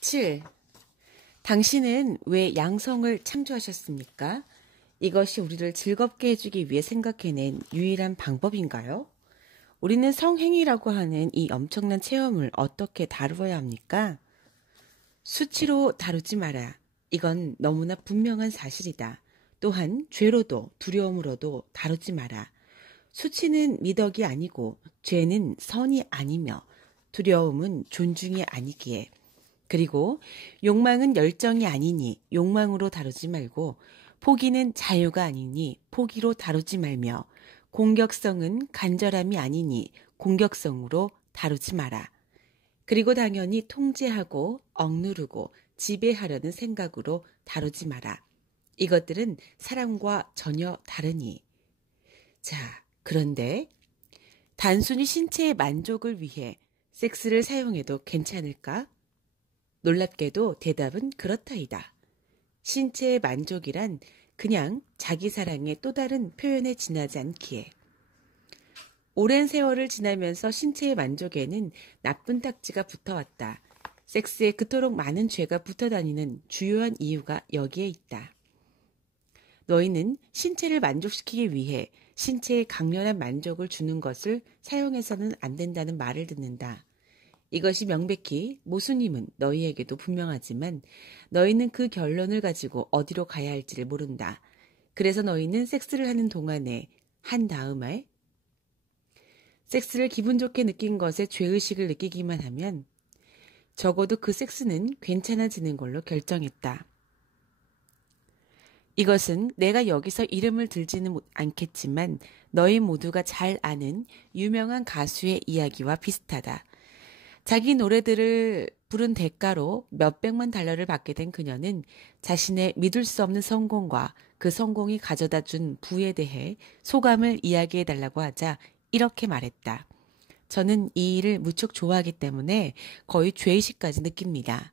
7. 당신은 왜 양성을 창조하셨습니까? 이것이 우리를 즐겁게 해주기 위해 생각해낸 유일한 방법인가요? 우리는 성행위라고 하는 이 엄청난 체험을 어떻게 다루어야 합니까? 수치로 다루지 마라. 이건 너무나 분명한 사실이다. 또한 죄로도 두려움으로도 다루지 마라. 수치는 미덕이 아니고 죄는 선이 아니며 두려움은 존중이 아니기에 그리고 욕망은 열정이 아니니 욕망으로 다루지 말고 포기는 자유가 아니니 포기로 다루지 말며 공격성은 간절함이 아니니 공격성으로 다루지 마라. 그리고 당연히 통제하고 억누르고 지배하려는 생각으로 다루지 마라. 이것들은 사랑과 전혀 다르니. 자, 그런데 단순히 신체의 만족을 위해 섹스를 사용해도 괜찮을까? 놀랍게도 대답은 그렇다이다. 신체의 만족이란 그냥 자기 사랑의 또 다른 표현에 지나지 않기에. 오랜 세월을 지나면서 신체의 만족에는 나쁜 딱지가 붙어왔다. 섹스에 그토록 많은 죄가 붙어다니는 주요한 이유가 여기에 있다. 너희는 신체를 만족시키기 위해 신체에 강렬한 만족을 주는 것을 사용해서는 안 된다는 말을 듣는다. 이것이 명백히 모수님은 너희에게도 분명하지만 너희는 그 결론을 가지고 어디로 가야 할지를 모른다. 그래서 너희는 섹스를 하는 동안에 한 다음에 섹스를 기분 좋게 느낀 것에 죄의식을 느끼기만 하면 적어도 그 섹스는 괜찮아지는 걸로 결정했다. 이것은 내가 여기서 이름을 들지는 않겠지만 너희 모두가 잘 아는 유명한 가수의 이야기와 비슷하다. 자기 노래들을 부른 대가로 몇백만 달러를 받게 된 그녀는 자신의 믿을 수 없는 성공과 그 성공이 가져다 준 부에 대해 소감을 이야기해달라고 하자 이렇게 말했다. 저는 이 일을 무척 좋아하기 때문에 거의 죄의식까지 느낍니다.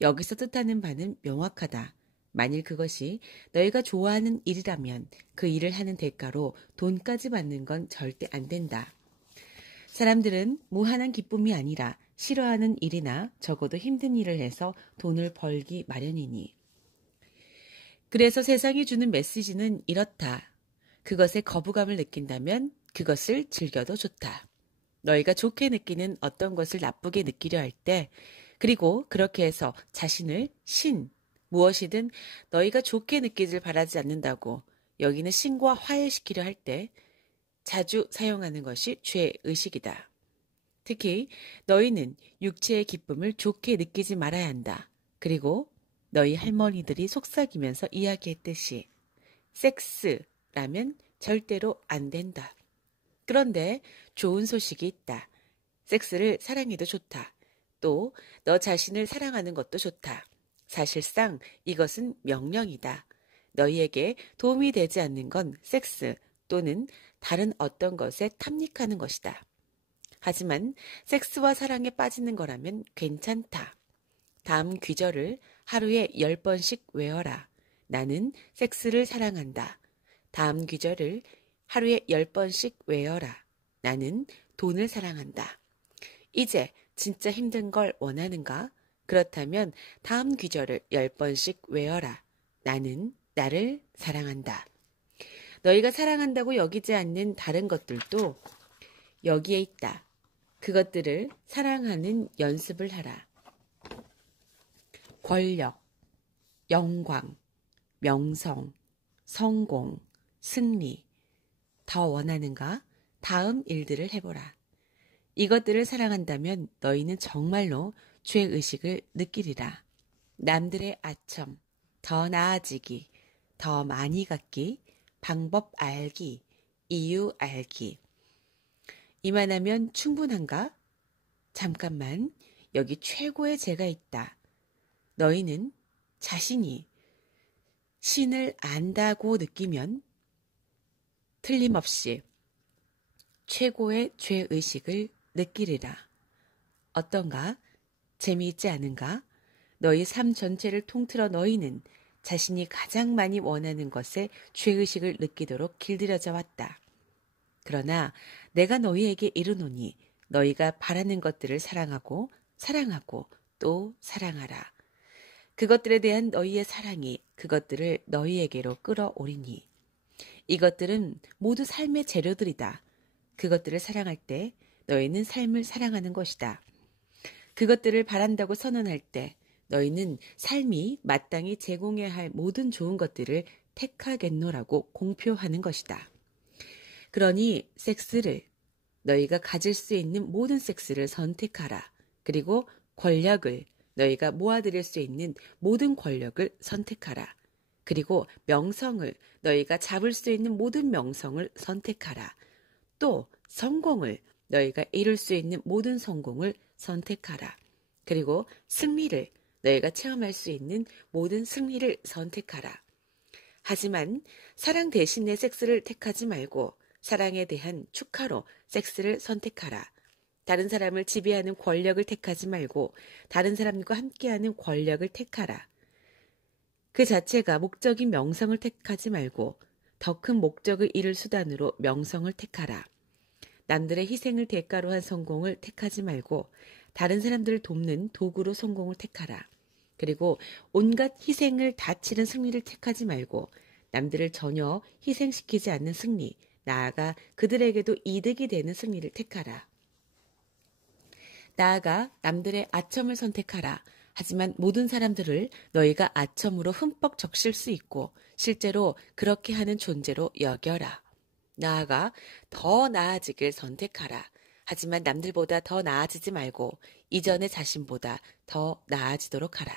여기서 뜻하는 바는 명확하다. 만일 그것이 너희가 좋아하는 일이라면 그 일을 하는 대가로 돈까지 받는 건 절대 안 된다. 사람들은 무한한 기쁨이 아니라 싫어하는 일이나 적어도 힘든 일을 해서 돈을 벌기 마련이니. 그래서 세상이 주는 메시지는 이렇다. 그것에 거부감을 느낀다면 그것을 즐겨도 좋다. 너희가 좋게 느끼는 어떤 것을 나쁘게 느끼려 할 때, 그리고 그렇게 해서 자신을 무엇이든 너희가 좋게 느끼길 바라지 않는다고 여기는 신과 화해시키려 할 때 자주 사용하는 것이 죄의식이다. 특히 너희는 육체의 기쁨을 좋게 느끼지 말아야 한다. 그리고 너희 할머니들이 속삭이면서 이야기했듯이 섹스라면 절대로 안 된다. 그런데 좋은 소식이 있다. 섹스를 사랑해도 좋다. 또 너 자신을 사랑하는 것도 좋다. 사실상 이것은 명령이다. 너희에게 도움이 되지 않는 건 섹스 또는 다른 어떤 것에 탐닉하는 것이다. 하지만 섹스와 사랑에 빠지는 거라면 괜찮다. 다음 귀절을 하루에 10번씩 외워라. 나는 섹스를 사랑한다. 다음 귀절을 하루에 10번씩 외워라. 나는 돈을 사랑한다. 이제 진짜 힘든 걸 원하는가? 그렇다면 다음 귀절을 10번씩 외워라. 나는 나를 사랑한다. 너희가 사랑한다고 여기지 않는 다른 것들도 여기에 있다. 그것들을 사랑하는 연습을 하라. 권력, 영광, 명성, 성공, 승리. 더 원하는가? 다음 일들을 해보라. 이것들을 사랑한다면 너희는 정말로 죄의식을 느끼리라. 남들의 아첨, 더 나아지기, 더 많이 갖기, 방법 알기, 이유 알기. 이만하면 충분한가? 잠깐만, 여기 최고의 죄가 있다. 너희는 자신이 신을 안다고 느끼면 틀림없이 최고의 죄의식을 느끼리라. 어떤가? 재미있지 않은가? 너희 삶 전체를 통틀어 너희는 자신이 가장 많이 원하는 것에 죄의식을 느끼도록 길들여져 왔다. 그러나 내가 너희에게 이르노니 너희가 바라는 것들을 사랑하고 또 사랑하라. 그것들에 대한 너희의 사랑이 그것들을 너희에게로 끌어오리니. 이것들은 모두 삶의 재료들이다. 그것들을 사랑할 때 너희는 삶을 사랑하는 것이다. 그것들을 바란다고 선언할 때 너희는 삶이 마땅히 제공해야 할 모든 좋은 것들을 택하겠노라고 공표하는 것이다. 그러니 섹스를, 너희가 가질 수 있는 모든 섹스를 선택하라. 그리고 권력을, 너희가 모아들일 수 있는 모든 권력을 선택하라. 그리고 명성을, 너희가 잡을 수 있는 모든 명성을 선택하라. 또 성공을, 너희가 이룰 수 있는 모든 성공을 선택하라. 그리고 승리를, 너희가 체험할 수 있는 모든 승리를 선택하라. 하지만 사랑 대신에 섹스를 택하지 말고 사랑에 대한 축하로 섹스를 선택하라. 다른 사람을 지배하는 권력을 택하지 말고 다른 사람과 함께하는 권력을 택하라. 그 자체가 목적인 명성을 택하지 말고 더 큰 목적을 이룰 수단으로 명성을 택하라. 남들의 희생을 대가로 한 성공을 택하지 말고 다른 사람들을 돕는 도구로 성공을 택하라. 그리고 온갖 희생을 다 치른 승리를 택하지 말고 남들을 전혀 희생시키지 않는 승리, 나아가 그들에게도 이득이 되는 승리를 택하라. 나아가 남들의 아첨을 선택하라. 하지만 모든 사람들을 너희가 아첨으로 흠뻑 적실 수 있고 실제로 그렇게 하는 존재로 여겨라. 나아가 더 나아지길 선택하라. 하지만 남들보다 더 나아지지 말고 이전의 자신보다 더 나아지도록 하라.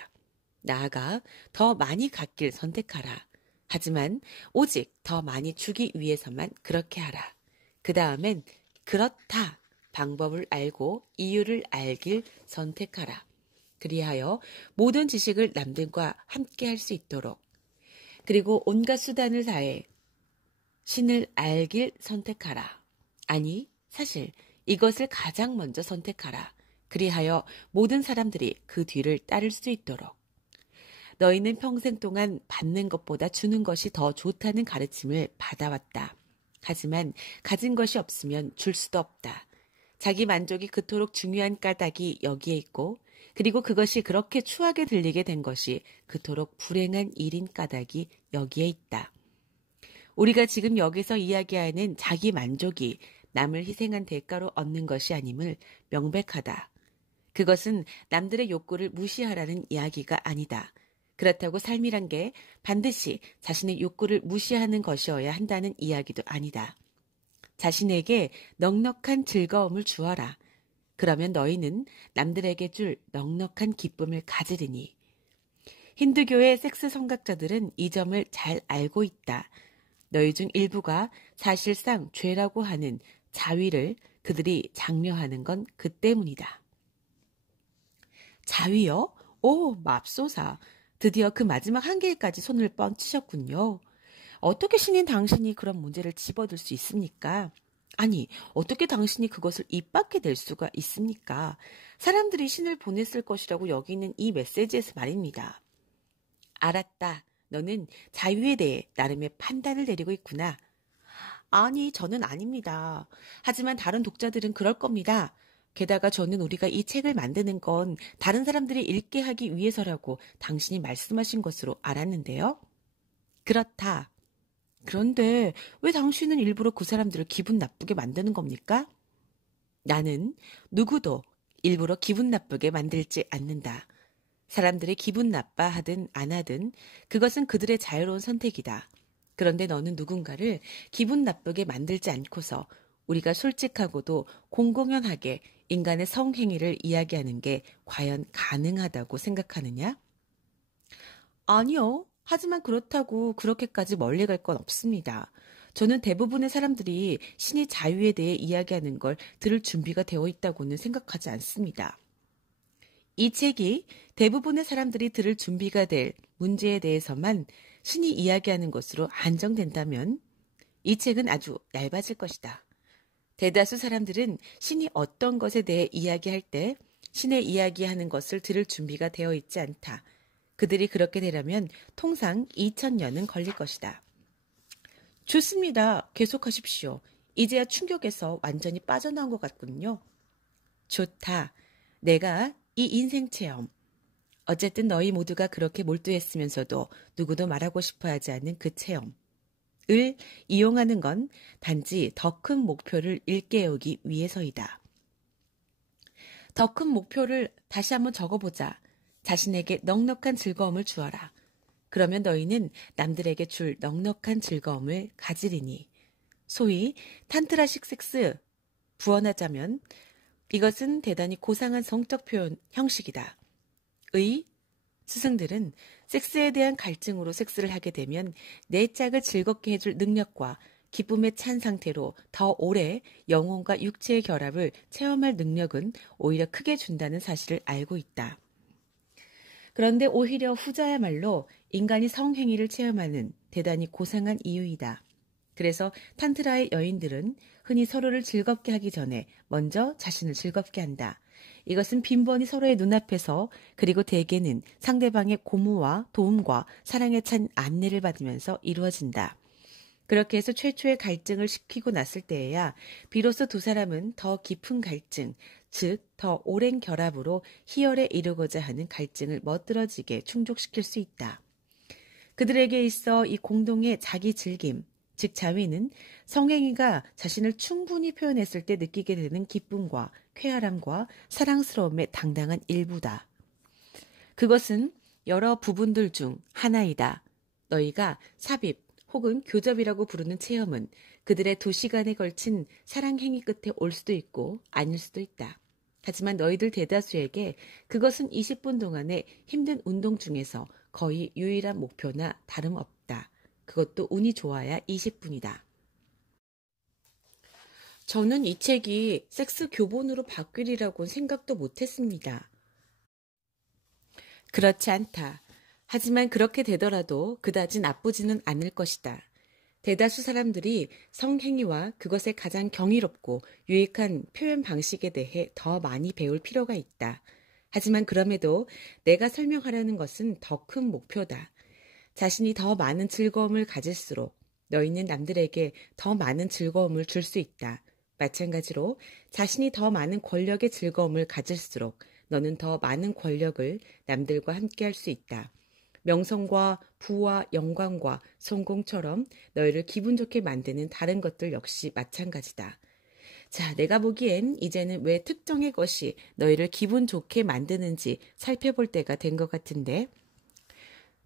나아가 더 많이 갖길 선택하라. 하지만 오직 더 많이 주기 위해서만 그렇게 하라. 그 다음엔 그렇다. 방법을 알고 이유를 알길 선택하라. 그리하여 모든 지식을 남들과 함께 할 수 있도록 그리고 온갖 수단을 다해 신을 알길 선택하라. 아니, 사실 이것을 가장 먼저 선택하라. 그리하여 모든 사람들이 그 뒤를 따를 수 있도록. 너희는 평생 동안 받는 것보다 주는 것이 더 좋다는 가르침을 받아왔다. 하지만 가진 것이 없으면 줄 수도 없다. 자기 만족이 그토록 중요한 까닭이 여기에 있고 그리고 그것이 그렇게 추하게 들리게 된 것이 그토록 불행한 일인 까닭이 여기에 있다. 우리가 지금 여기서 이야기하는 자기 만족이 남을 희생한 대가로 얻는 것이 아님을 명백하다. 그것은 남들의 욕구를 무시하라는 이야기가 아니다. 그렇다고 삶이란 게 반드시 자신의 욕구를 무시하는 것이어야 한다는 이야기도 아니다. 자신에게 넉넉한 즐거움을 주어라. 그러면 너희는 남들에게 줄 넉넉한 기쁨을 가지리니. 힌두교의 섹스 성각자들은 이 점을 잘 알고 있다. 너희 중 일부가 사실상 죄라고 하는 자위를 그들이 장려하는 건 그 때문이다. 자위요? 오, 맙소사. 드디어 그 마지막 한계까지 손을 뻗치셨군요. 어떻게 신인 당신이 그런 문제를 집어들 수 있습니까? 아니, 어떻게 당신이 그것을 입 밖에 낼 수가 있습니까? 사람들이 신을 보냈을 것이라고 여기는 이 메시지에서 말입니다. 알았다. 너는 자유에 대해 나름의 판단을 내리고 있구나. 아니, 저는 아닙니다. 하지만 다른 독자들은 그럴 겁니다. 게다가 저는 우리가 이 책을 만드는 건 다른 사람들이 읽게 하기 위해서라고 당신이 말씀하신 것으로 알았는데요. 그렇다. 그런데 왜 당신은 일부러 그 사람들을 기분 나쁘게 만드는 겁니까? 나는 누구도 일부러 기분 나쁘게 만들지 않는다. 사람들이 기분 나빠하든 안 하든 그것은 그들의 자유로운 선택이다. 그런데 너는 누군가를 기분 나쁘게 만들지 않고서 우리가 솔직하고도 공공연하게 인간의 성행위를 이야기하는 게 과연 가능하다고 생각하느냐? 아니요. 하지만 그렇다고 그렇게까지 멀리 갈 건 없습니다. 저는 대부분의 사람들이 신의 자유에 대해 이야기하는 걸 들을 준비가 되어 있다고는 생각하지 않습니다. 이 책이 대부분의 사람들이 들을 준비가 될 문제에 대해서만 신이 이야기하는 것으로 한정된다면 이 책은 아주 얇아질 것이다. 대다수 사람들은 신이 어떤 것에 대해 이야기할 때 신의 이야기하는 것을 들을 준비가 되어 있지 않다. 그들이 그렇게 되려면 통상 2000년은 걸릴 것이다. 좋습니다. 계속하십시오. 이제야 충격에서 완전히 빠져나온 것 같군요. 좋다. 내가 이 인생 체험, 어쨌든 너희 모두가 그렇게 몰두했으면서도 누구도 말하고 싶어 하지 않는 그 체험. 을 이용하는 건 단지 더 큰 목표를 일깨우기 위해서이다. 더 큰 목표를 다시 한번 적어보자. 자신에게 넉넉한 즐거움을 주어라. 그러면 너희는 남들에게 줄 넉넉한 즐거움을 가지리니. 소위 탄트라식 섹스, 부언하자면 이것은 대단히 고상한 성적 표현 형식이다. 스승들은 섹스에 대한 갈증으로 섹스를 하게 되면 내 짝을 즐겁게 해줄 능력과 기쁨에 찬 상태로 더 오래 영혼과 육체의 결합을 체험할 능력은 오히려 크게 준다는 사실을 알고 있다. 그런데 오히려 후자야말로 인간이 성행위를 체험하는 대단히 고상한 이유이다. 그래서 탄트라의 여인들은 흔히 서로를 즐겁게 하기 전에 먼저 자신을 즐겁게 한다. 이것은 빈번히 서로의 눈앞에서 그리고 대개는 상대방의 고무와 도움과 사랑에 찬 안내를 받으면서 이루어진다. 그렇게 해서 최초의 갈증을 식히고 났을 때에야 비로소 두 사람은 더 깊은 갈증, 즉 더 오랜 결합으로 희열에 이르고자 하는 갈증을 멋들어지게 충족시킬 수 있다. 그들에게 있어 이 공동의 자기 즐김, 즉 자위는 성행위가 자신을 충분히 표현했을 때 느끼게 되는 기쁨과 쾌활함과 사랑스러움의 당당한 일부다. 그것은 여러 부분들 중 하나이다. 너희가 삽입 혹은 교접이라고 부르는 체험은 그들의 2시간에 걸친 사랑행위 끝에 올 수도 있고 아닐 수도 있다. 하지만 너희들 대다수에게 그것은 20분 동안의 힘든 운동 중에서 거의 유일한 목표나 다름없다. 그것도 운이 좋아야 20분이다. 저는 이 책이 섹스 교본으로 바뀌리라고는 생각도 못했습니다. 그렇지 않다. 하지만 그렇게 되더라도 그다지 나쁘지는 않을 것이다. 대다수 사람들이 성행위와 그것의 가장 경이롭고 유익한 표현 방식에 대해 더 많이 배울 필요가 있다. 하지만 그럼에도 내가 설명하려는 것은 더 큰 목표다. 자신이 더 많은 즐거움을 가질수록 너희는 남들에게 더 많은 즐거움을 줄 수 있다. 마찬가지로 자신이 더 많은 권력의 즐거움을 가질수록 너는 더 많은 권력을 남들과 함께 할 수 있다. 명성과 부와 영광과 성공처럼 너희를 기분 좋게 만드는 다른 것들 역시 마찬가지다. 자, 내가 보기엔 이제는 왜 특정의 것이 너희를 기분 좋게 만드는지 살펴볼 때가 된 것 같은데.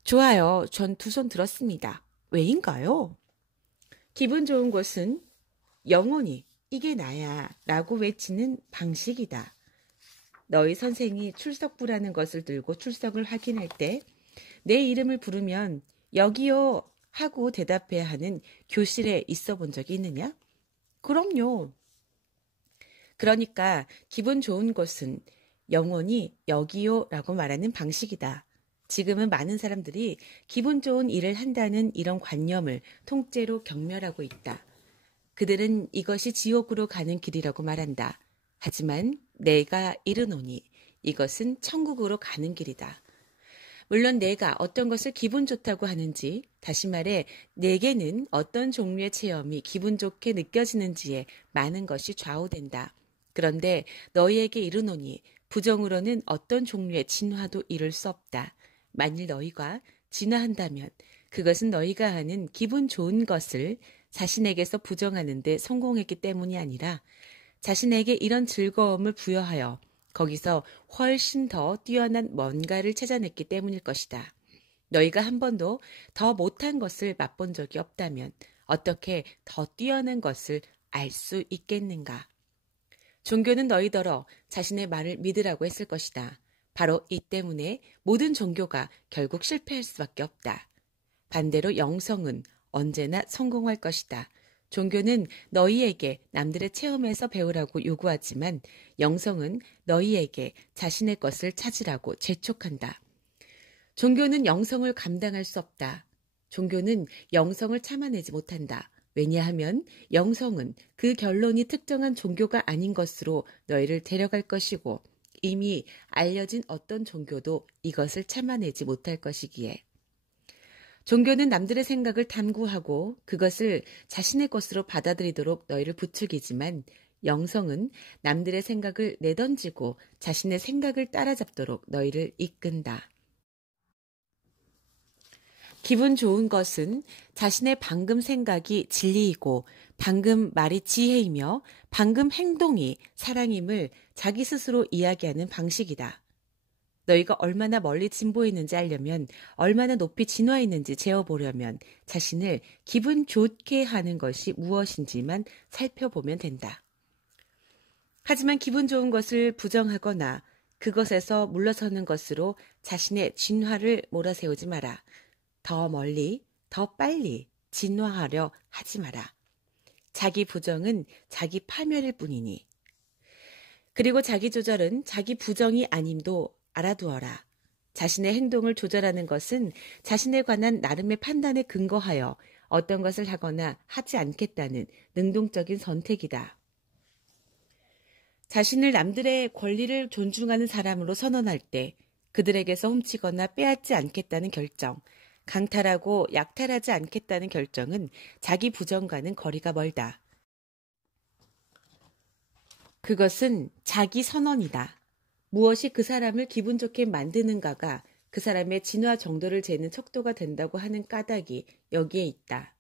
좋아요. 전 2손 들었습니다. 왜인가요? 기분 좋은 것은 영원히 이게 나야 라고 외치는 방식이다. 너희 선생이 출석부라는 것을 들고 출석을 확인할 때 내 이름을 부르면 여기요 하고 대답해야 하는 교실에 있어 본 적이 있느냐? 그럼요. 그러니까 기분 좋은 것은 영원히 여기요 라고 말하는 방식이다. 지금은 많은 사람들이 기분 좋은 일을 한다는 이런 관념을 통째로 경멸하고 있다. 그들은 이것이 지옥으로 가는 길이라고 말한다. 하지만 내가 이르노니 이것은 천국으로 가는 길이다. 물론 내가 어떤 것을 기분 좋다고 하는지, 다시 말해 내게는 어떤 종류의 체험이 기분 좋게 느껴지는지에 많은 것이 좌우된다. 그런데 너희에게 이르노니 부정으로는 어떤 종류의 진화도 이룰 수 없다. 만일 너희가 진화한다면 그것은 너희가 하는 기분 좋은 것을 자신에게서 부정하는 데 성공했기 때문이 아니라 자신에게 이런 즐거움을 부여하여 거기서 훨씬 더 뛰어난 뭔가를 찾아냈기 때문일 것이다. 너희가 한 번도 더 못한 것을 맛본 적이 없다면 어떻게 더 뛰어난 것을 알 수 있겠는가? 종교는 너희더러 자신의 말을 믿으라고 했을 것이다. 바로 이 때문에 모든 종교가 결국 실패할 수밖에 없다. 반대로 영성은 언제나 성공할 것이다. 종교는 너희에게 남들의 체험에서 배우라고 요구하지만 영성은 너희에게 자신의 것을 찾으라고 재촉한다. 종교는 영성을 감당할 수 없다. 종교는 영성을 참아내지 못한다. 왜냐하면 영성은 그 결론이 특정한 종교가 아닌 것으로 너희를 데려갈 것이고 이미 알려진 어떤 종교도 이것을 참아내지 못할 것이기에. 종교는 남들의 생각을 탐구하고 그것을 자신의 것으로 받아들이도록 너희를 부추기지만 영성은 남들의 생각을 내던지고 자신의 생각을 따라잡도록 너희를 이끈다. 기분 좋은 것은 자신의 방금 생각이 진리이고 방금 말이 지혜이며 방금 행동이 사랑임을 자기 스스로 이야기하는 방식이다. 너희가 얼마나 멀리 진보했는지 알려면, 얼마나 높이 진화했는지 재어보려면 자신을 기분 좋게 하는 것이 무엇인지만 살펴보면 된다. 하지만 기분 좋은 것을 부정하거나 그것에서 물러서는 것으로 자신의 진화를 몰아세우지 마라. 더 멀리, 더 빨리 진화하려 하지 마라. 자기 부정은 자기 파멸일 뿐이니. 그리고 자기 조절은 자기 부정이 아님도 알아두어라. 자신의 행동을 조절하는 것은 자신에 관한 나름의 판단에 근거하여 어떤 것을 하거나 하지 않겠다는 능동적인 선택이다. 자신을 남들의 권리를 존중하는 사람으로 선언할 때 그들에게서 훔치거나 빼앗지 않겠다는 결정, 강탈하고 약탈하지 않겠다는 결정은 자기 부정과는 거리가 멀다. 그것은 자기 선언이다. 무엇이 그 사람을 기분 좋게 만드는가가 그 사람의 진화 정도를 재는 척도가 된다고 하는 까닭이 여기에 있다.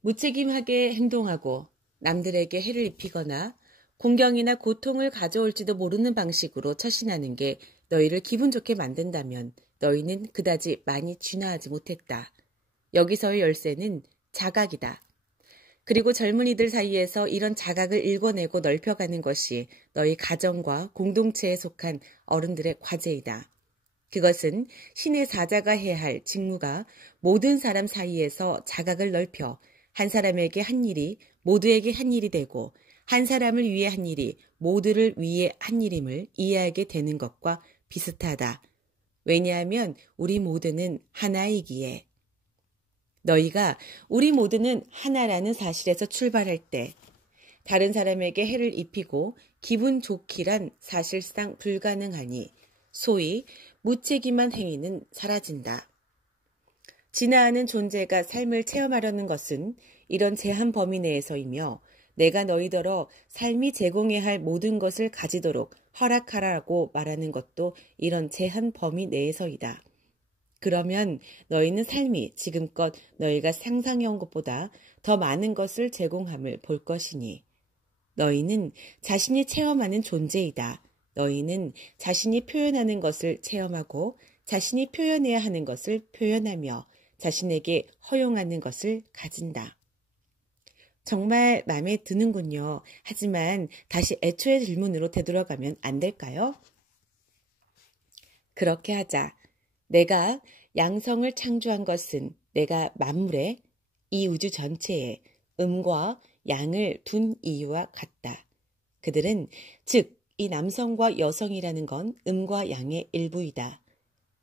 무책임하게 행동하고 남들에게 해를 입히거나 공경이나 고통을 가져올지도 모르는 방식으로 처신하는 게 너희를 기분 좋게 만든다면 너희는 그다지 많이 진화하지 못했다. 여기서의 열쇠는 자각이다. 그리고 젊은이들 사이에서 이런 자각을 읽어내고 넓혀가는 것이 너희 가정과 공동체에 속한 어른들의 과제이다. 그것은 신의 사자가 해야 할 직무가 모든 사람 사이에서 자각을 넓혀 한 사람에게 한 일이 모두에게 한 일이 되고 한 사람을 위해 한 일이 모두를 위해 한 일임을 이해하게 되는 것과 비슷하다. 왜냐하면 우리 모두는 하나이기에. 너희가 우리 모두는 하나라는 사실에서 출발할 때 다른 사람에게 해를 입히고 기분 좋기란 사실상 불가능하니 소위 무책임한 행위는 사라진다. 진화하는 존재가 삶을 체험하려는 것은 이런 제한 범위 내에서이며 내가 너희더러 삶이 제공해야 할 모든 것을 가지도록 허락하라고 말하는 것도 이런 제한 범위 내에서이다. 그러면 너희는 삶이 지금껏 너희가 상상해온 것보다 더 많은 것을 제공함을 볼 것이니 너희는 자신이 체험하는 존재이다. 너희는 자신이 표현하는 것을 체험하고 자신이 표현해야 하는 것을 표현하며 자신에게 허용하는 것을 가진다. 정말 마음에 드는군요. 하지만 다시 애초의 질문으로 되돌아가면 안 될까요? 그렇게 하자. 내가 양성을 창조한 것은 내가 만물에 이 우주 전체에 음과 양을 둔 이유와 같다. 그들은 즉 이 남성과 여성이라는 건 음과 양의 일부이다.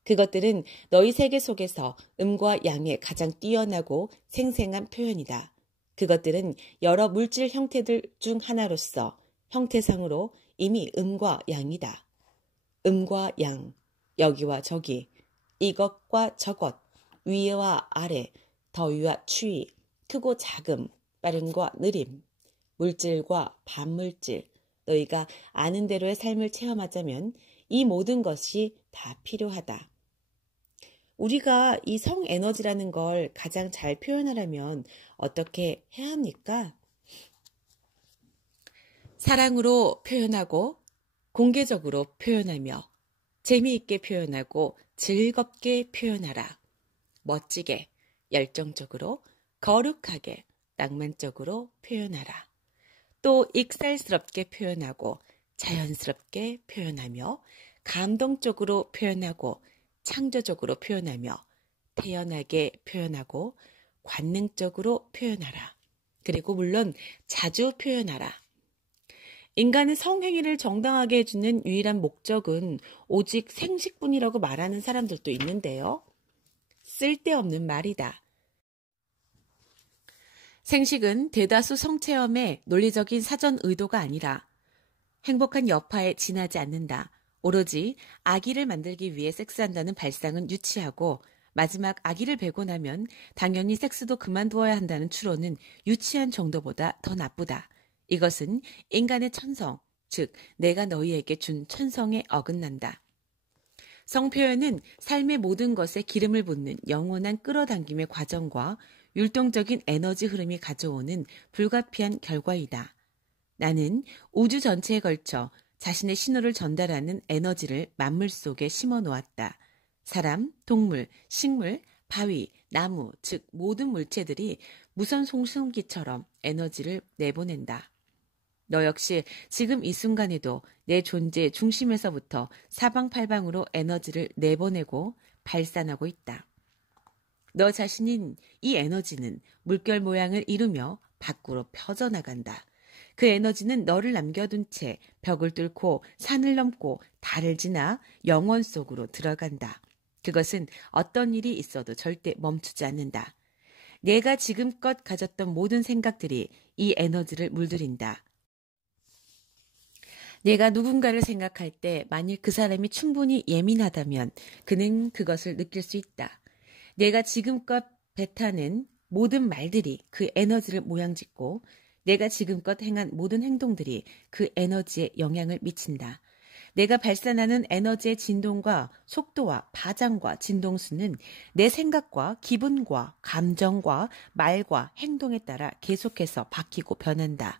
그것들은 너희 세계 속에서 음과 양의 가장 뛰어나고 생생한 표현이다. 그것들은 여러 물질 형태들 중 하나로서 형태상으로 이미 음과 양이다. 음과 양, 여기와 저기, 이것과 저것, 위와 아래, 더위와 추위, 크고 작음, 빠름과 느림, 물질과 반물질, 너희가 아는 대로의 삶을 체험하자면 이 모든 것이 다 필요하다. 우리가 이 성에너지라는 걸 가장 잘 표현하려면 어떻게 해야 합니까? 사랑으로 표현하고 공개적으로 표현하며 재미있게 표현하고 즐겁게 표현하라. 멋지게, 열정적으로, 거룩하게, 낭만적으로 표현하라. 또 익살스럽게 표현하고 자연스럽게 표현하며 감동적으로 표현하고 창조적으로 표현하며 태연하게 표현하고 관능적으로 표현하라. 그리고 물론 자주 표현하라. 인간은 성행위를 정당하게 해주는 유일한 목적은 오직 생식뿐이라고 말하는 사람들도 있는데요. 쓸데없는 말이다. 생식은 대다수 성체험의 논리적인 사전 의도가 아니라 행복한 여파에 지나지 않는다. 오로지 아기를 만들기 위해 섹스한다는 발상은 유치하고 마지막 아기를 베고 나면 당연히 섹스도 그만두어야 한다는 추론은 유치한 정도보다 더 나쁘다. 이것은 인간의 천성, 즉 내가 너희에게 준 천성에 어긋난다. 성 표현은 삶의 모든 것에 기름을 붓는 영원한 끌어당김의 과정과 율동적인 에너지 흐름이 가져오는 불가피한 결과이다. 나는 우주 전체에 걸쳐 자신의 신호를 전달하는 에너지를 만물 속에 심어 놓았다. 사람, 동물, 식물, 바위, 나무, 즉 모든 물체들이 무선 송수기처럼 에너지를 내보낸다. 너 역시 지금 이 순간에도 내 존재의 중심에서부터 사방팔방으로 에너지를 내보내고 발산하고 있다. 너 자신인 이 에너지는 물결 모양을 이루며 밖으로 펴져나간다. 그 에너지는 너를 남겨둔 채 벽을 뚫고 산을 넘고 달을 지나 영원 속으로 들어간다. 그것은 어떤 일이 있어도 절대 멈추지 않는다. 내가 지금껏 가졌던 모든 생각들이 이 에너지를 물들인다. 내가 누군가를 생각할 때 만일 그 사람이 충분히 예민하다면 그는 그것을 느낄 수 있다. 내가 지금껏 뱉어낸 모든 말들이 그 에너지를 모양짓고 내가 지금껏 행한 모든 행동들이 그 에너지에 영향을 미친다. 내가 발산하는 에너지의 진동과 속도와 파장과 진동수는 내 생각과 기분과 감정과 말과 행동에 따라 계속해서 바뀌고 변한다.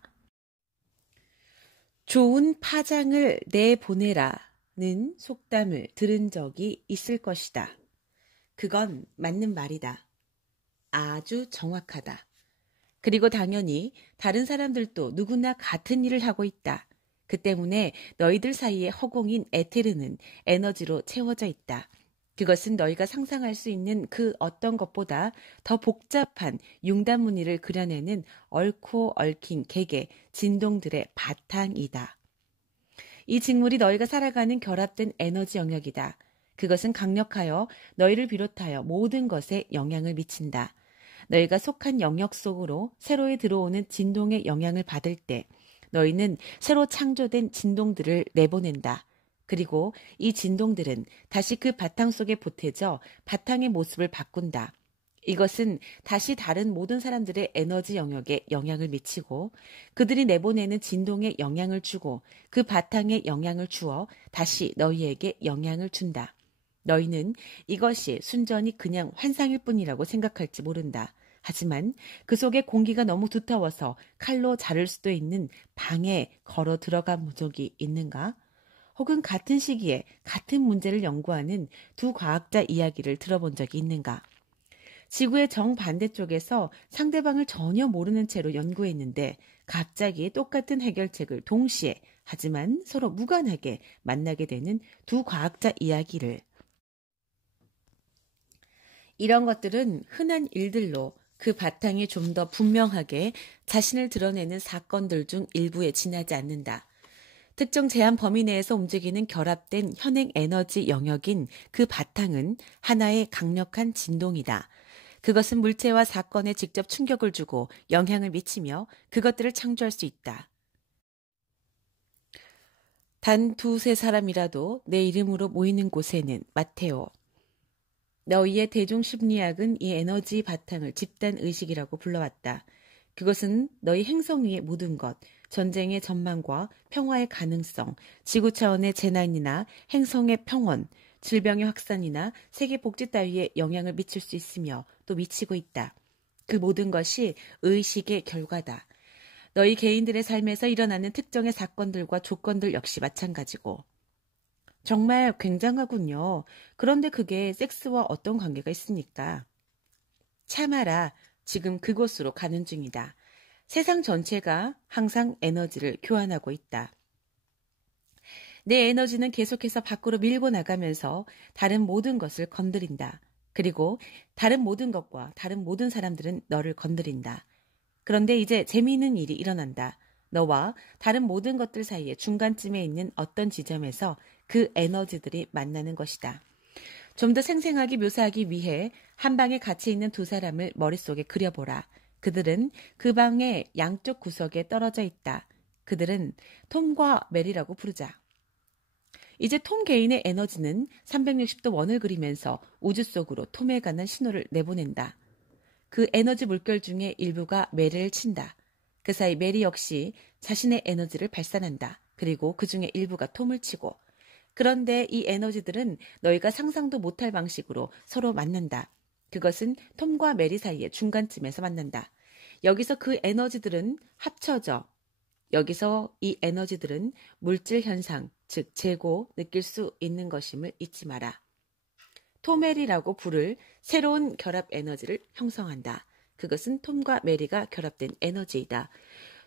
좋은 파장을 내보내라는 속담을 들은 적이 있을 것이다. 그건 맞는 말이다. 아주 정확하다. 그리고 당연히 다른 사람들도 누구나 같은 일을 하고 있다. 그 때문에 너희들 사이의 허공인 에테르는 에너지로 채워져 있다. 그것은 너희가 상상할 수 있는 그 어떤 것보다 더 복잡한 융단무늬를 그려내는 얽고 얽힌 개개, 진동들의 바탕이다. 이 직물이 너희가 살아가는 결합된 에너지 영역이다. 그것은 강력하여 너희를 비롯하여 모든 것에 영향을 미친다. 너희가 속한 영역 속으로 새로이 들어오는 진동의 영향을 받을 때 너희는 새로 창조된 진동들을 내보낸다. 그리고 이 진동들은 다시 그 바탕 속에 보태져 바탕의 모습을 바꾼다. 이것은 다시 다른 모든 사람들의 에너지 영역에 영향을 미치고 그들이 내보내는 진동에 영향을 주고 그 바탕에 영향을 주어 다시 너희에게 영향을 준다. 너희는 이것이 순전히 그냥 환상일 뿐이라고 생각할지 모른다. 하지만 그 속에 공기가 너무 두터워서 칼로 자를 수도 있는 방에 걸어 들어간 적이 있는가? 혹은 같은 시기에 같은 문제를 연구하는 두 과학자 이야기를 들어본 적이 있는가? 지구의 정반대쪽에서 상대방을 전혀 모르는 채로 연구했는데 갑자기 똑같은 해결책을 동시에 하지만 서로 무관하게 만나게 되는 두 과학자 이야기를. 이런 것들은 흔한 일들로 그 바탕이 좀 더 분명하게 자신을 드러내는 사건들 중 일부에 지나지 않는다. 특정 제한 범위 내에서 움직이는 결합된 현행 에너지 영역인 그 바탕은 하나의 강력한 진동이다. 그것은 물체와 사건에 직접 충격을 주고 영향을 미치며 그것들을 창조할 수 있다. 단 두세 사람이라도 내 이름으로 모이는 곳에는 마테오. 너희의 대중심리학은 이 에너지 바탕을 집단의식이라고 불러왔다. 그것은 너희 행성 위의 모든 것, 전쟁의 전망과 평화의 가능성, 지구 차원의 재난이나 행성의 평원, 질병의 확산이나 세계 복지 따위에 영향을 미칠 수 있으며 또 미치고 있다. 그 모든 것이 의식의 결과다. 너희 개인들의 삶에서 일어나는 특정의 사건들과 조건들 역시 마찬가지고. 정말 굉장하군요. 그런데 그게 섹스와 어떤 관계가 있습니까? 참아라. 지금 그곳으로 가는 중이다. 세상 전체가 항상 에너지를 교환하고 있다. 내 에너지는 계속해서 밖으로 밀고 나가면서 다른 모든 것을 건드린다. 그리고 다른 모든 것과 다른 모든 사람들은 너를 건드린다. 그런데 이제 재미있는 일이 일어난다. 너와 다른 모든 것들 사이에 중간쯤에 있는 어떤 지점에서 그 에너지들이 만나는 것이다. 좀 더 생생하게 묘사하기 위해 한 방에 같이 있는 두 사람을 머릿속에 그려보라. 그들은 그 방의 양쪽 구석에 떨어져 있다. 그들은 톰과 메리라고 부르자. 이제 톰 개인의 에너지는 360도 원을 그리면서 우주 속으로 톰에 관한 신호를 내보낸다. 그 에너지 물결 중에 일부가 메리를 친다. 그 사이 메리 역시 자신의 에너지를 발산한다. 그리고 그 중에 일부가 톰을 치고 그런데 이 에너지들은 너희가 상상도 못할 방식으로 서로 만난다. 그것은 톰과 메리 사이의 중간쯤에서 만난다. 여기서 그 에너지들은 합쳐져. 여기서 이 에너지들은 물질 현상, 즉 재고 느낄 수 있는 것임을 잊지 마라. 토메리라고 부를 새로운 결합 에너지를 형성한다. 그것은 톰과 메리가 결합된 에너지이다.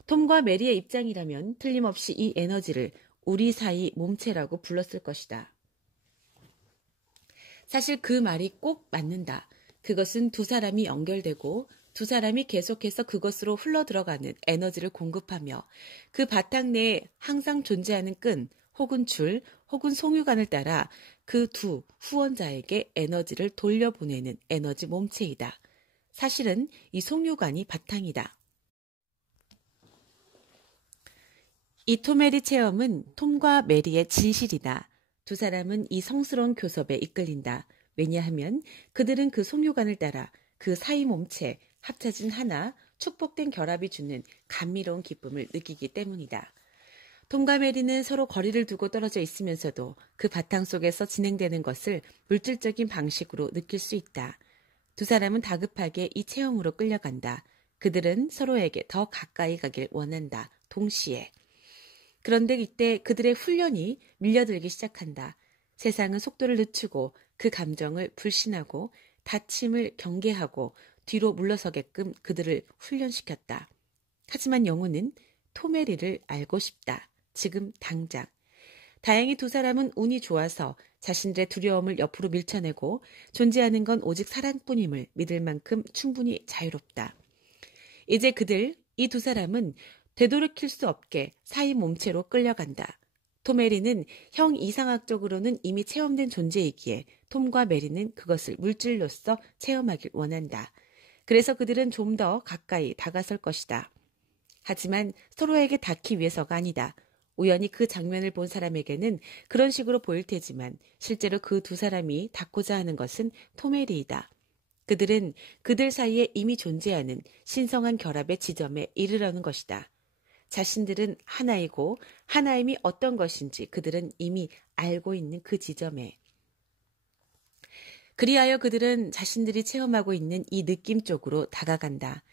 톰과 메리의 입장이라면 틀림없이 이 에너지를 우리 사이 몸체라고 불렀을 것이다. 사실 그 말이 꼭 맞는다. 그것은 두 사람이 연결되고 두 사람이 계속해서 그것으로 흘러들어가는 에너지를 공급하며 그 바탕 내에 항상 존재하는 끈 혹은 줄 혹은 송유관을 따라 그 두 후원자에게 에너지를 돌려보내는 에너지 몸체이다. 사실은 이 송유관이 바탕이다. 이 토메리 체험은 톰과 메리의 진실이다. 두 사람은 이 성스러운 교섭에 이끌린다. 왜냐하면 그들은 그 송유관을 따라 그 사이 몸체, 합쳐진 하나, 축복된 결합이 주는 감미로운 기쁨을 느끼기 때문이다. 톰과 메리는 서로 거리를 두고 떨어져 있으면서도 그 바탕 속에서 진행되는 것을 물질적인 방식으로 느낄 수 있다. 두 사람은 다급하게 이 체험으로 끌려간다. 그들은 서로에게 더 가까이 가길 원한다. 동시에. 그런데 이때 그들의 훈련이 밀려들기 시작한다. 세상은 속도를 늦추고 그 감정을 불신하고 다침을 경계하고 뒤로 물러서게끔 그들을 훈련시켰다. 하지만 영혼은 토메리를 알고 싶다. 지금 당장. 다행히 두 사람은 운이 좋아서 자신들의 두려움을 옆으로 밀쳐내고 존재하는 건 오직 사랑뿐임을 믿을 만큼 충분히 자유롭다. 이제 이 두 사람은 되돌이킬 수 없게 사이 몸체로 끌려간다. 토메리는 형 이상학적으로는 이미 체험된 존재이기에 톰과 메리는 그것을 물질로서 체험하길 원한다. 그래서 그들은 좀 더 가까이 다가설 것이다. 하지만 서로에게 닿기 위해서가 아니다. 우연히 그 장면을 본 사람에게는 그런 식으로 보일 테지만 실제로 그 두 사람이 닿고자 하는 것은 토메리이다. 그들은 그들 사이에 이미 존재하는 신성한 결합의 지점에 이르려는 것이다. 자신들은 하나이고 하나임이 어떤 것인지 그들은 이미 알고 있는 그 지점에. 그리하여 그들은 자신들이 체험하고 있는 이 느낌 쪽으로 다가간다.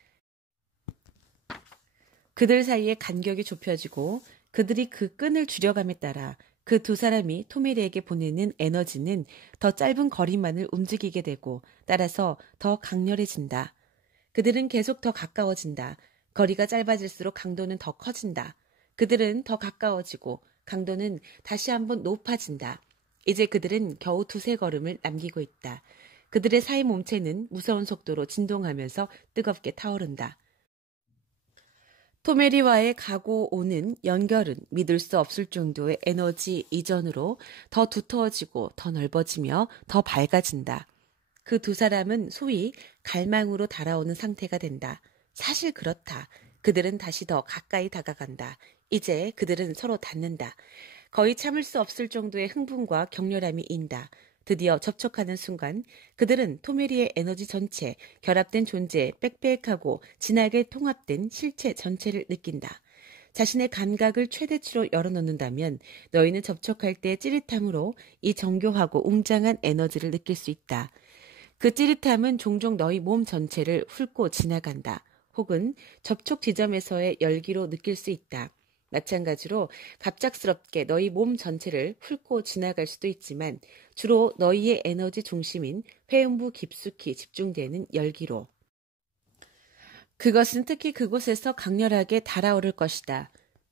그들 사이의 간격이 좁혀지고 그들이 그 끈을 줄여감에 따라 그 두 사람이 토메리에게 보내는 에너지는 더 짧은 거리만을 움직이게 되고 따라서 더 강렬해진다. 그들은 계속 더 가까워진다. 거리가 짧아질수록 강도는 더 커진다. 그들은 더 가까워지고 강도는 다시 한번 높아진다. 이제 그들은 겨우 두세 걸음을 남기고 있다. 그들의 사이 몸체는 무서운 속도로 진동하면서 뜨겁게 타오른다. 토메리와의 가고 오는 연결은 믿을 수 없을 정도의 에너지 이전으로 더 두터워지고 더 넓어지며 더 밝아진다. 그 두 사람은 소위 갈망으로 달아오는 상태가 된다. 사실 그렇다. 그들은 다시 더 가까이 다가간다. 이제 그들은 서로 닿는다. 거의 참을 수 없을 정도의 흥분과 격렬함이 인다. 드디어 접촉하는 순간 그들은 토메리의 에너지 전체, 결합된 존재에 빽빽하고 진하게 통합된 실체 전체를 느낀다. 자신의 감각을 최대치로 열어놓는다면 너희는 접촉할 때 찌릿함으로 이 정교하고 웅장한 에너지를 느낄 수 있다. 그 찌릿함은 종종 너희 몸 전체를 훑고 지나간다. 혹은 접촉 지점에서의 열기로 느낄 수 있다. 마찬가지로 갑작스럽게 너희 몸 전체를 훑고 지나갈 수도 있지만 주로 너희의 에너지 중심인 회음부 깊숙이 집중되는 열기로. 그것은 특히 그곳에서 강렬하게 달아오를 것이다.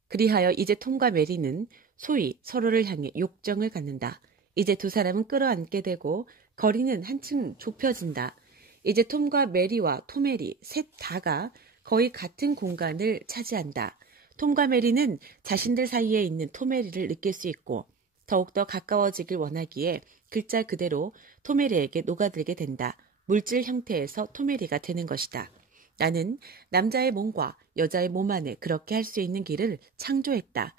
그리하여 이제 톰과 메리는 소위 서로를 향해 욕정을 갖는다. 이제 두 사람은 끌어안게 되고 거리는 한층 좁혀진다. 이제 톰과 메리와 토메리 셋 다가 거의 같은 공간을 차지한다. 톰과 메리는 자신들 사이에 있는 토메리를 느낄 수 있고 더욱더 가까워지길 원하기에 글자 그대로 토메리에게 녹아들게 된다. 물질 형태에서 토메리가 되는 것이다. 나는 남자의 몸과 여자의 몸 안에 그렇게 할 수 있는 길을 창조했다.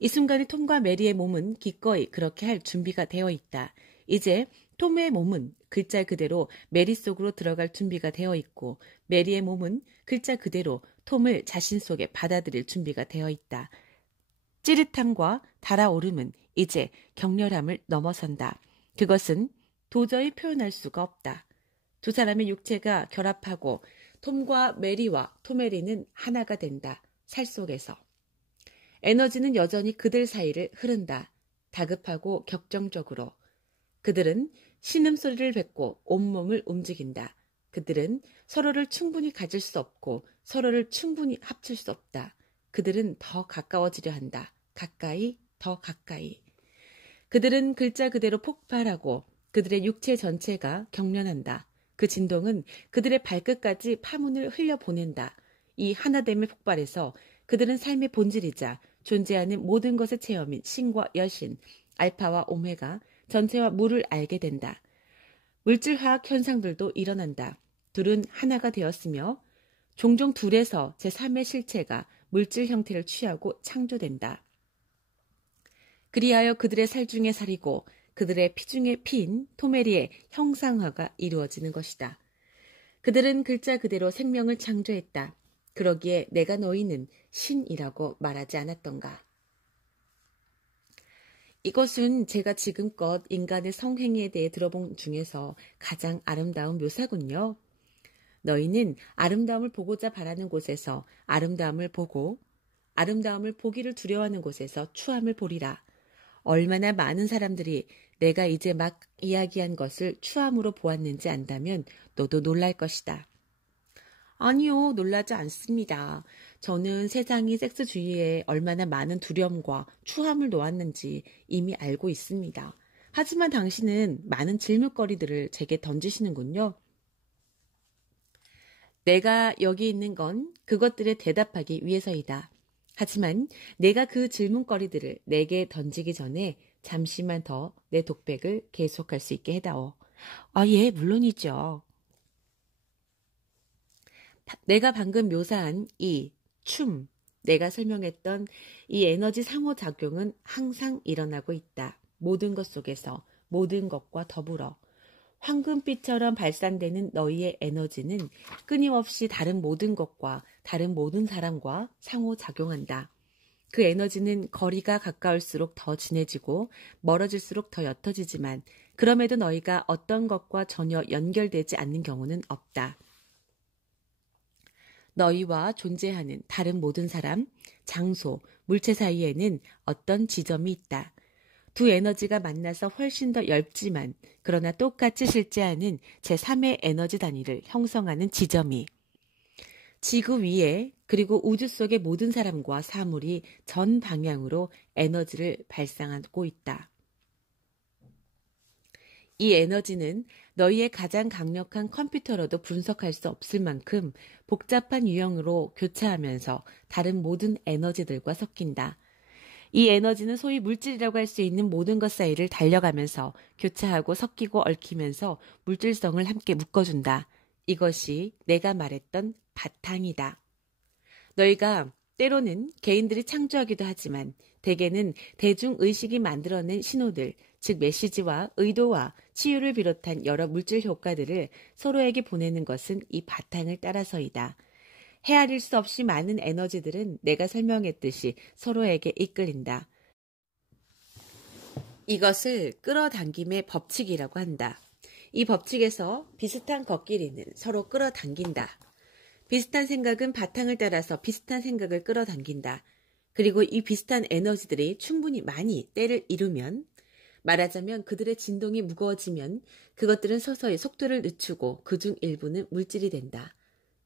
이 순간에 톰과 메리의 몸은 기꺼이 그렇게 할 준비가 되어 있다. 이제 톰의 몸은 글자 그대로 메리 속으로 들어갈 준비가 되어 있고 메리의 몸은 글자 그대로 톰을 자신 속에 받아들일 준비가 되어 있다. 찌릿함과 달아오름은 이제 격렬함을 넘어선다. 그것은 도저히 표현할 수가 없다. 두 사람의 육체가 결합하고 톰과 메리와 토메리는 하나가 된다. 살 속에서. 에너지는 여전히 그들 사이를 흐른다. 다급하고 격정적으로. 그들은 신음소리를 뱉고 온몸을 움직인다. 그들은 서로를 충분히 가질 수 없고 서로를 충분히 합칠 수 없다. 그들은 더 가까워지려 한다. 가까이, 더 가까이. 그들은 글자 그대로 폭발하고 그들의 육체 전체가 경련한다. 그 진동은 그들의 발끝까지 파문을 흘려보낸다. 이 하나됨의 폭발에서 그들은 삶의 본질이자 존재하는 모든 것의 체험인 신과 여신, 알파와 오메가, 전체와 무를 알게 된다. 물질화학 현상들도 일어난다. 둘은 하나가 되었으며 종종 둘에서 제3의 실체가 물질 형태를 취하고 창조된다. 그리하여 그들의 살 중에 살이고 그들의 피 중에 피인 토메리의 형상화가 이루어지는 것이다. 그들은 글자 그대로 생명을 창조했다. 그러기에 내가 너희는 신이라고 말하지 않았던가. 이것은 제가 지금껏 인간의 성행위에 대해 들어본 중에서 가장 아름다운 묘사군요. 너희는 아름다움을 보고자 바라는 곳에서 아름다움을 보고 아름다움을 보기를 두려워하는 곳에서 추함을 보리라. 얼마나 많은 사람들이 내가 이제 막 이야기한 것을 추함으로 보았는지 안다면 너도 놀랄 것이다. 아니요, 놀라지 않습니다. 저는 세상이 섹스주의에 얼마나 많은 두려움과 추함을 놓았는지 이미 알고 있습니다. 하지만 당신은 많은 질문거리들을 제게 던지시는군요. 내가 여기 있는 건 그것들에 대답하기 위해서이다. 하지만 내가 그 질문거리들을 내게 던지기 전에 잠시만 더 내 독백을 계속할 수 있게 해다오. 예, 물론이죠. 내가 방금 묘사한 이 춤, 내가 설명했던 이 에너지 상호작용은 항상 일어나고 있다. 모든 것 속에서, 모든 것과 더불어. 황금빛처럼 발산되는 너희의 에너지는 끊임없이 다른 모든 것과 다른 모든 사람과 상호작용한다. 그 에너지는 거리가 가까울수록 더 진해지고 멀어질수록 더 옅어지지만 그럼에도 너희가 어떤 것과 전혀 연결되지 않는 경우는 없다. 너희와 존재하는 다른 모든 사람, 장소, 물체 사이에는 어떤 지점이 있다. 두 에너지가 만나서 훨씬 더 얇지만 그러나 똑같이 실제하는 제3의 에너지 단위를 형성하는 지점이 지구 위에 그리고 우주 속의 모든 사람과 사물이 전 방향으로 에너지를 발산하고 있다. 이 에너지는 너희의 가장 강력한 컴퓨터로도 분석할 수 없을 만큼 복잡한 유형으로 교차하면서 다른 모든 에너지들과 섞인다. 이 에너지는 소위 물질이라고 할 수 있는 모든 것 사이를 달려가면서 교차하고 섞이고 얽히면서 물질성을 함께 묶어준다. 이것이 내가 말했던 바탕이다. 너희가 때로는 개인들이 창조하기도 하지만 대개는 대중의식이 만들어낸 신호들, 즉 메시지와 의도와 치유를 비롯한 여러 물질 효과들을 서로에게 보내는 것은 이 바탕을 따라서이다. 헤아릴 수 없이 많은 에너지들은 내가 설명했듯이 서로에게 이끌린다. 이것을 끌어당김의 법칙이라고 한다. 이 법칙에서 비슷한 걷길이는 서로 끌어당긴다. 비슷한 생각은 바탕을 따라서 비슷한 생각을 끌어당긴다. 그리고 이 비슷한 에너지들이 충분히 많이 때를 이루면 말하자면 그들의 진동이 무거워지면 그것들은 서서히 속도를 늦추고 그중 일부는 물질이 된다.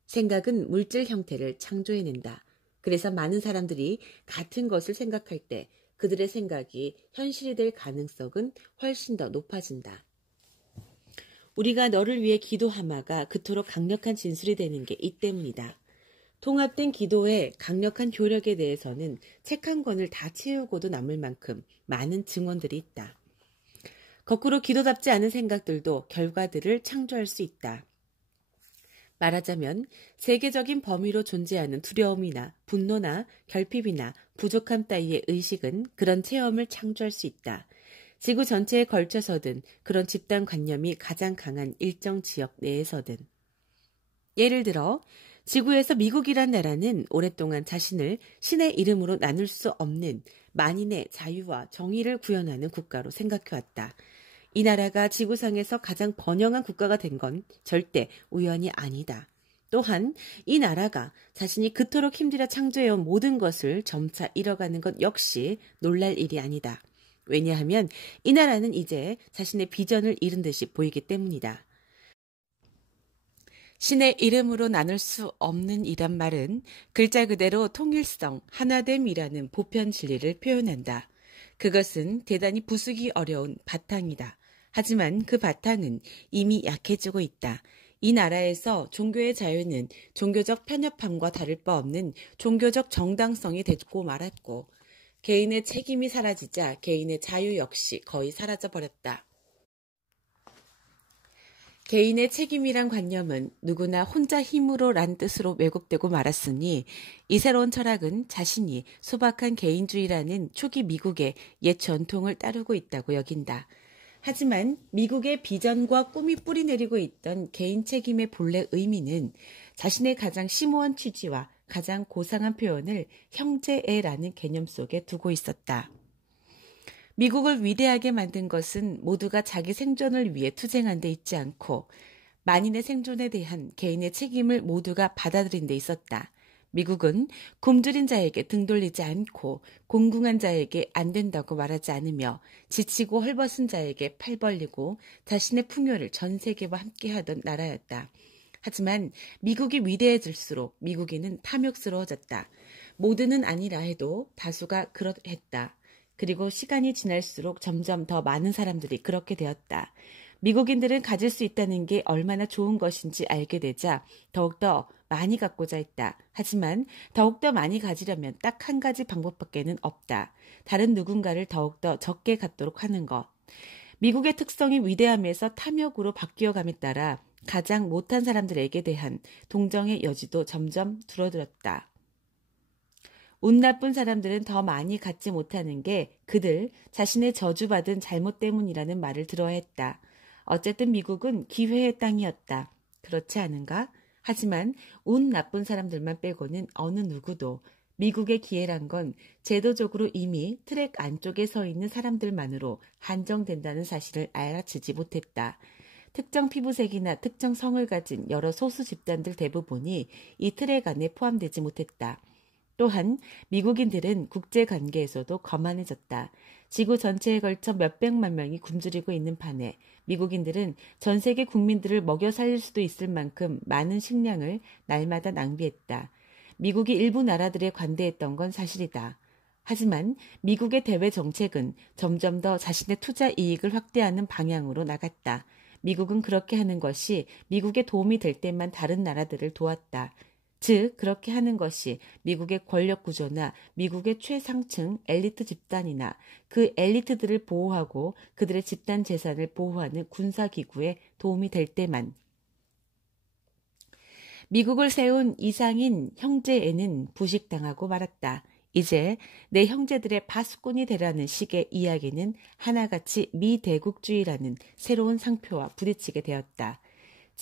생각은 물질 형태를 창조해낸다. 그래서 많은 사람들이 같은 것을 생각할 때 그들의 생각이 현실이 될 가능성은 훨씬 더 높아진다. 우리가 너를 위해 기도하마가 그토록 강력한 진술이 되는 게 이 때문이다. 통합된 기도의 강력한 효력에 대해서는 책 한 권을 다 채우고도 남을 만큼 많은 증언들이 있다. 거꾸로 기도답지 않은 생각들도 결과들을 창조할 수 있다. 말하자면 세계적인 범위로 존재하는 두려움이나 분노나 결핍이나 부족함 따위의 의식은 그런 체험을 창조할 수 있다. 지구 전체에 걸쳐서든 그런 집단관념이 가장 강한 일정 지역 내에서든. 예를 들어 지구에서 미국이란 나라는 오랫동안 자신을 신의 이름으로 나눌 수 없는 만인의 자유와 정의를 구현하는 국가로 생각해왔다. 이 나라가 지구상에서 가장 번영한 국가가 된 건 절대 우연이 아니다. 또한 이 나라가 자신이 그토록 힘들여 창조해온 모든 것을 점차 잃어가는 것 역시 놀랄 일이 아니다. 왜냐하면 이 나라는 이제 자신의 비전을 잃은 듯이 보이기 때문이다. 신의 이름으로 나눌 수 없는 이란 말은 글자 그대로 통일성, 하나됨이라는 보편 진리를 표현한다. 그것은 대단히 부수기 어려운 바탕이다. 하지만 그 바탕은 이미 약해지고 있다. 이 나라에서 종교의 자유는 종교적 편협함과 다를 바 없는 종교적 정당성이 되고 말았고, 개인의 책임이 사라지자 개인의 자유 역시 거의 사라져버렸다. 개인의 책임이란 관념은 누구나 혼자 힘으로란 뜻으로 왜곡되고 말았으니 이 새로운 철학은 자신이 소박한 개인주의라는 초기 미국의 옛 전통을 따르고 있다고 여긴다. 하지만 미국의 비전과 꿈이 뿌리내리고 있던 개인 책임의 본래 의미는 자신의 가장 심오한 취지와 가장 고상한 표현을 형제애라는 개념 속에 두고 있었다. 미국을 위대하게 만든 것은 모두가 자기 생존을 위해 투쟁한 데 있지 않고 만인의 생존에 대한 개인의 책임을 모두가 받아들인 데 있었다. 미국은 굶주린 자에게 등 돌리지 않고 공궁한 자에게 안 된다고 말하지 않으며 지치고 헐벗은 자에게 팔 벌리고 자신의 풍요를 전 세계와 함께하던 나라였다. 하지만 미국이 위대해질수록 미국인은 탐욕스러워졌다. 모두는 아니라 해도 다수가 그러했다. 그리고 시간이 지날수록 점점 더 많은 사람들이 그렇게 되었다. 미국인들은 가질 수 있다는 게 얼마나 좋은 것인지 알게 되자 더욱더 많이 갖고자 했다. 하지만 더욱더 많이 가지려면 딱 한 가지 방법밖에는 없다. 다른 누군가를 더욱더 적게 갖도록 하는 것. 미국의 특성이 위대함에서 탐욕으로 바뀌어감에 따라 가장 못한 사람들에게 대한 동정의 여지도 점점 줄어들었다. 운 나쁜 사람들은 더 많이 갖지 못하는 게 그들 자신의 저주받은 잘못 때문이라는 말을 들어야 했다. 어쨌든 미국은 기회의 땅이었다. 그렇지 않은가? 하지만 운 나쁜 사람들만 빼고는 어느 누구도 미국의 기회란 건 제도적으로 이미 트랙 안쪽에 서 있는 사람들만으로 한정된다는 사실을 알아채지 못했다. 특정 피부색이나 특정 성을 가진 여러 소수 집단들 대부분이 이 트랙 안에 포함되지 못했다. 또한 미국인들은 국제관계에서도 거만해졌다. 지구 전체에 걸쳐 몇백만 명이 굶주리고 있는 판에 미국인들은 전 세계 국민들을 먹여 살릴 수도 있을 만큼 많은 식량을 날마다 낭비했다. 미국이 일부 나라들에 관대했던 건 사실이다. 하지만 미국의 대외 정책은 점점 더 자신의 투자 이익을 확대하는 방향으로 나갔다. 미국은 그렇게 하는 것이 미국에 도움이 될 때만 다른 나라들을 도왔다. 즉 그렇게 하는 것이 미국의 권력 구조나 미국의 최상층 엘리트 집단이나 그 엘리트들을 보호하고 그들의 집단 재산을 보호하는 군사기구에 도움이 될 때만. 미국을 세운 이상인 형제애는 부식당하고 말았다. 이제 내 형제들의 파수꾼이 되라는 식의 이야기는 하나같이 미대국주의라는 새로운 상표와 부딪히게 되었다.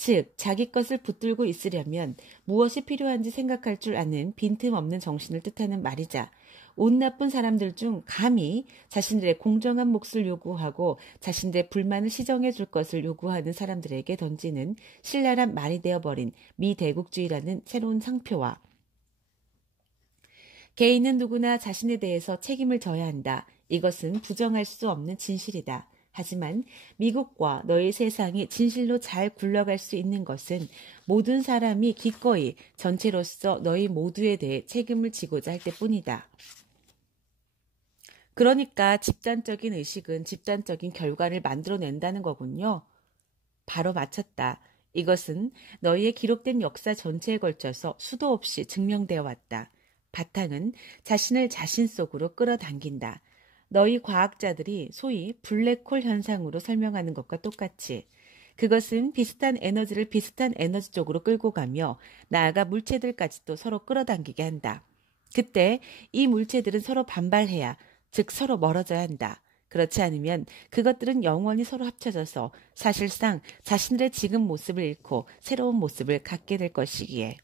즉 자기 것을 붙들고 있으려면 무엇이 필요한지 생각할 줄 아는 빈틈없는 정신을 뜻하는 말이자 운 나쁜 사람들 중 감히 자신들의 공정한 몫을 요구하고 자신들의 불만을 시정해 줄 것을 요구하는 사람들에게 던지는 신랄한 말이 되어버린 미대국주의라는 새로운 상표와 개인은 누구나 자신에 대해서 책임을 져야 한다. 이것은 부정할 수 없는 진실이다. 하지만 미국과 너희 세상이 진실로 잘 굴러갈 수 있는 것은 모든 사람이 기꺼이 전체로서 너희 모두에 대해 책임을 지고자 할 때뿐이다. 그러니까 집단적인 의식은 집단적인 결과를 만들어낸다는 거군요. 바로 맞췄다. 이것은 너희의 기록된 역사 전체에 걸쳐서 수도 없이 증명되어 왔다. 바탕은 자신을 자신 속으로 끌어당긴다. 너희 과학자들이 소위 블랙홀 현상으로 설명하는 것과 똑같이 그것은 비슷한 에너지를 비슷한 에너지 쪽으로 끌고 가며 나아가 물체들까지도 서로 끌어당기게 한다. 그때 이 물체들은 서로 반발해야, 즉 서로 멀어져야 한다. 그렇지 않으면 그것들은 영원히 서로 합쳐져서 사실상 자신들의 지금 모습을 잃고 새로운 모습을 갖게 될 것이기에.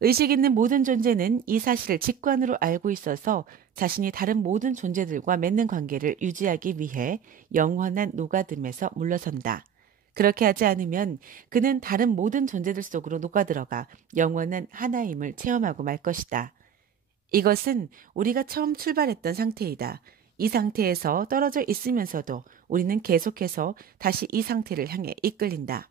의식 있는 모든 존재는 이 사실을 직관으로 알고 있어서 자신이 다른 모든 존재들과 맺는 관계를 유지하기 위해 영원한 녹아듦에서 물러선다. 그렇게 하지 않으면 그는 다른 모든 존재들 속으로 녹아들어가 영원한 하나임을 체험하고 말 것이다. 이것은 우리가 처음 출발했던 상태이다. 이 상태에서 떨어져 있으면서도 우리는 계속해서 다시 이 상태를 향해 이끌린다.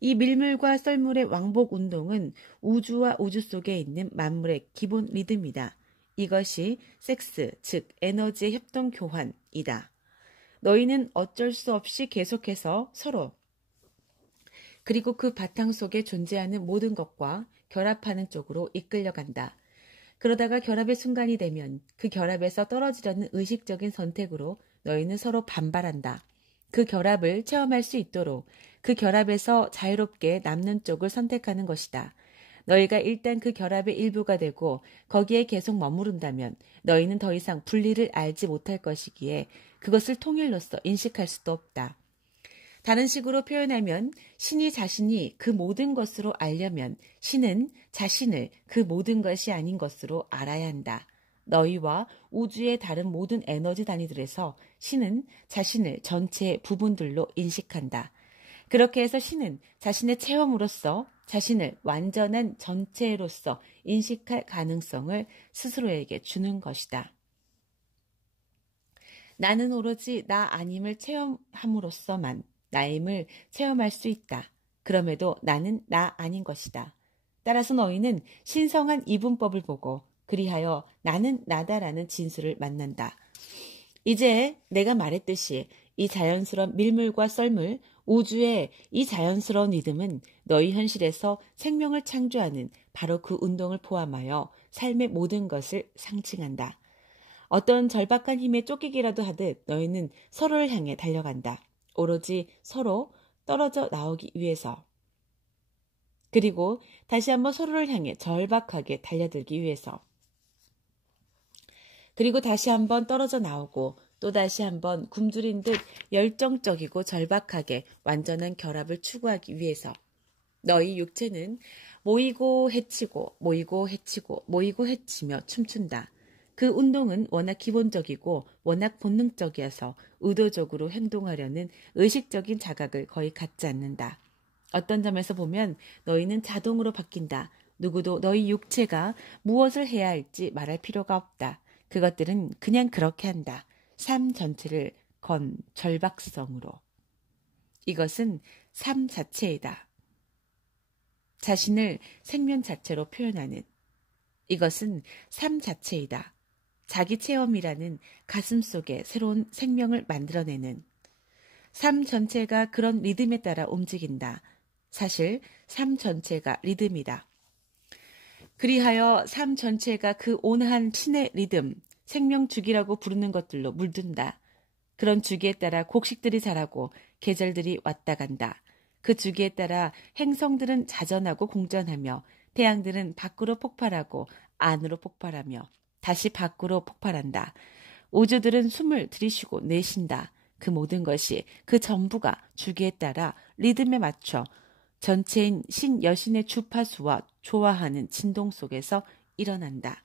이 밀물과 썰물의 왕복 운동은 우주와 우주 속에 있는 만물의 기본 리듬이다. 이것이 섹스, 즉 에너지의 협동 교환이다. 너희는 어쩔 수 없이 계속해서 서로 그리고 그 바탕 속에 존재하는 모든 것과 결합하는 쪽으로 이끌려간다. 그러다가 결합의 순간이 되면 그 결합에서 떨어지려는 의식적인 선택으로 너희는 서로 반발한다. 그 결합을 체험할 수 있도록 그 결합에서 자유롭게 남는 쪽을 선택하는 것이다. 너희가 일단 그 결합의 일부가 되고 거기에 계속 머무른다면 너희는 더 이상 분리를 알지 못할 것이기에 그것을 통일로서 인식할 수도 없다. 다른 식으로 표현하면 신이 자신이 그 모든 것으로 알려면 신은 자신을 그 모든 것이 아닌 것으로 알아야 한다. 너희와 우주의 다른 모든 에너지 단위들에서 신은 자신을 전체의 부분들로 인식한다. 그렇게 해서 신은 자신의 체험으로서 자신을 완전한 전체로서 인식할 가능성을 스스로에게 주는 것이다. 나는 오로지 나 아님을 체험함으로써만 나임을 체험할 수 있다. 그럼에도 나는 나 아닌 것이다. 따라서 너희는 신성한 이분법을 보고 그리하여 나는 나다라는 진수를 만난다. 이제 내가 말했듯이 이 자연스러운 밀물과 썰물, 우주의 이 자연스러운 리듬은 너희 현실에서 생명을 창조하는 바로 그 운동을 포함하여 삶의 모든 것을 상징한다. 어떤 절박한 힘에 쫓기기라도 하듯 너희는 서로를 향해 달려간다. 오로지 서로 떨어져 나오기 위해서. 그리고 다시 한번 서로를 향해 절박하게 달려들기 위해서. 그리고 다시 한번 떨어져 나오고 또 다시 한번 굶주린 듯 열정적이고 절박하게 완전한 결합을 추구하기 위해서. 너희 육체는 모이고 해치고 모이고 해치고 모이고 해치며 춤춘다. 그 운동은 워낙 기본적이고 워낙 본능적이어서 의도적으로 행동하려는 의식적인 자각을 거의 갖지 않는다. 어떤 점에서 보면 너희는 자동으로 바뀐다. 누구도 너희 육체가 무엇을 해야 할지 말할 필요가 없다. 그것들은 그냥 그렇게 한다. 삶 전체를 건 절박성으로. 이것은 삶 자체이다. 자신을 생명 자체로 표현하는. 이것은 삶 자체이다. 자기 체험이라는 가슴 속에 새로운 생명을 만들어내는. 삶 전체가 그런 리듬에 따라 움직인다. 사실 삶 전체가 리듬이다. 그리하여 삶 전체가 그 온화한 신의 리듬, 생명주기라고 부르는 것들로 물든다. 그런 주기에 따라 곡식들이 자라고 계절들이 왔다 간다. 그 주기에 따라 행성들은 자전하고 공전하며 태양들은 밖으로 폭발하고 안으로 폭발하며 다시 밖으로 폭발한다. 우주들은 숨을 들이쉬고 내쉰다. 그 모든 것이 그 전부가 주기에 따라 리듬에 맞춰 전체인 신 여신의 주파수와 조화하는 진동 속에서 일어난다.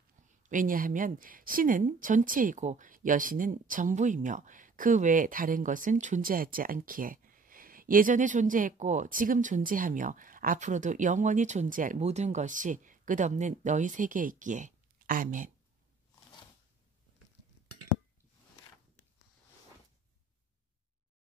왜냐하면 신은 전체이고 여신은 전부이며 그 외에 다른 것은 존재하지 않기에. 예전에 존재했고 지금 존재하며 앞으로도 영원히 존재할 모든 것이 끝없는 너희 세계에 있기에. 아멘.